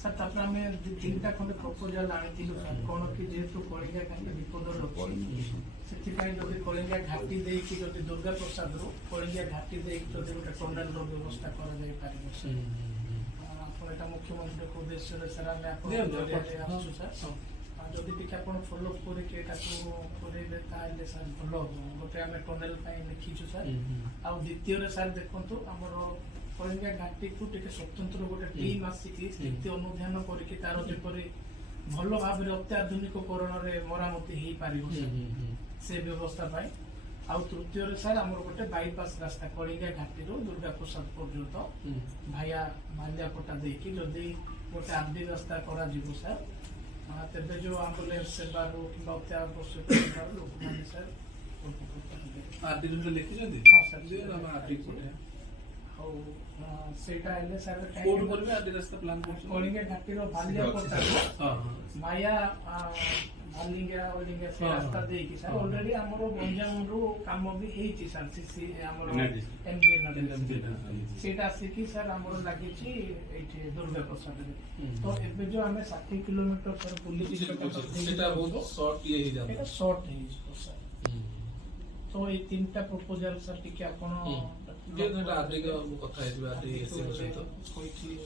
ସାର୍ ତାପରେ ଆମେ ତିନିଟା ଖଣ୍ଡେ ପ୍ରପୋଜାଲ ଆଣିଥିଲୁ ସାର୍ କ'ଣ କି ଯେହେତୁ କଳିଙ୍ଗା ଘାଟି ବିପଦରେ ଅଛି ସେଥିପାଇଁ ଯଦି କଳିଙ୍ଗା ଘାଟି ଦେଇକି ଯଦି ଦୁର୍ଗା ପ୍ରସାଦରୁ କଳିଙ୍ଗା ଘାଟି ଦେଇକି ଯଦି ଗୋଟେ ଟନେଲର ବ୍ୟବସ୍ଥା କରାଯାଇପାରିବ ସାର୍ ଆପଣ ଏଇଟା ମୁଖ୍ୟମନ୍ତ୍ରୀଙ୍କ ଉଦ୍ଦେଶ୍ୟରେ ସାର୍ ଆମେ ଆପଣଙ୍କ ଆସୁଛୁ ସାର୍ ଯଦି ଟିକେ ଆପଣ ଫଲୋ କରିକି ଏଟାକୁ କରିବେ ତାହେଲେ ସାର୍ ଭଲ ହେବ ଗୋଟେ ଆମେ ଟନେଲ ପାଇଁ ଲେଖିଛୁ ସାର୍ ଆଉ ଦ୍ୱିତୀୟରେ ସାର୍ ଦେଖନ୍ତୁ ଆମର କଳିଙ୍ଗା ଘାଟିକୁ ଟିକେ ସ୍ୱତନ୍ତ୍ର ଗୋଟେ ଟିମ୍ ଆସିକି ସ୍ଥିତି ଅନୁଧ୍ୟାନ କରିକି ତାର ଯେପରି ଭଲ ଭାବରେ ଅତ୍ୟାଧୁନିକକରଣରେ ମରାମତି ହେଇପାରିବ ସେ ବ୍ୟବସ୍ଥା ପାଇଁ ଆଉ ତୃତୀୟରେ ସାର୍ ଆମର ଗୋଟେ ବାଇପାସ୍ ରାସ୍ତା କଳିଙ୍ଗା ଘାଟିରୁ ଦୁର୍ଗା ପ୍ରସାଦ ପର୍ଯ୍ୟନ୍ତ ଭାୟା ମାଲ୍ୟାପଟା ଦେଇକି ଯଦି ଗୋଟେ ଆର୍ଡି ରାସ୍ତା କରାଯିବ ସାର୍ ତେବେ ଯୋଉ ଆମ୍ବୁଲାନ୍ସ ସେବାରୁ କିମ୍ବା ଅତ୍ୟାବଶ୍ୟକ ସେବାରୁ ଲୋକମାନେ ସାର୍ ଆର୍ଡି ଲେଖିଛନ୍ତି ହଁ ସାର୍ ଆଉ ସେଇଟା ହେଲେ ସାର୍ କୋଉଠି କରିବେ ଆର୍ଡି ରାସ୍ତା ପ୍ଲାନ୍ କରୁଛନ୍ତି କଳିଙ୍ଗା ଘାଟିର ବାଲିଆପଟାରୁ ମାୟା ଭାଲିଙ୍ଗା ଓଲିଙ୍ଗା ସେ ରାସ୍ତା ଦେଇକି ସାର୍ ଅଲରେଡି ଆମର ଗଞ୍ଜାମରୁ କାମ ବି ହେଇଛି ସାର୍ ସିସି ଆମର ସେଇଟା ଆସିକି ସାର୍ ଆମର ଲାଗିଛି ଏଇଠି ଦୁର୍ଗା ପ୍ରସାଦରେ ତ ଏବେ ଯୋଉ ଆମେ 60 କିଲୋମିଟର ସାର୍ ବୁଲିକି ସେଟା ବହୁତ ସର୍ଟ ହେଇଯାଉଛି ସର୍ଟ ହେଇଯିବ ସାର୍ ତ ଏଇ ତିନିଟା ପ୍ରପୋଜାଲ ସାର୍ ଟିକେ ଆପଣ କଥା ହେଇଯିବା ଆର୍ଡି ଏସଏମ୍ ସହିତ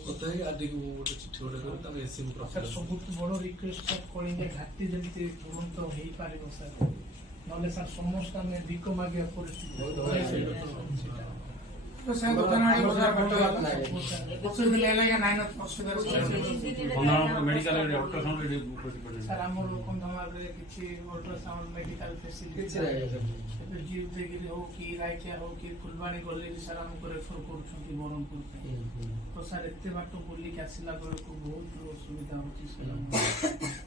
କଥା ହେଇକି ଆର୍ଡିକୁ ଗୋଟେ ଚିଠି ଗୋଟେ କରି ତାଙ୍କ ଏସଏମ୍ ସାର୍ ସବୁଠୁ ବଡ଼ ରିକ୍ୱେଷ୍ଟ ସାର୍ କଳିଙ୍ଗା ଘାଟି ଯେମିତି ତୁରନ୍ତ ହେଇପାରିବ ସାର୍ ନହେଲେ ସାର୍ ସମସ୍ତେ ଆମେ ଭିକ ମାଗିବା ପରିସ୍ଥିତି ସାର୍ ଆମର କନ୍ଧମାଳରେ କିଛି ଅଲ୍ଟ୍ରାସାଉଣ୍ଡ ମେଡିକାଲ ଫେସିଲିଟି ଏବେ ଉଦୟଗିରି ହଉ କି ରାଇକିଆ ହଉ କି ଫୁଲବାଣୀ ଗଲେ ବି ସାର୍ ଆମକୁ ରେଫର କରୁଛନ୍ତି ବ୍ରହ୍ମପୁର ପାଇଁ ତ ସାର୍ ଏତେ ବାଟ ବୁଲିକି ଆସିଲା ବେଳକୁ ବହୁତ ଅସୁବିଧା ହଉଛି ସାର୍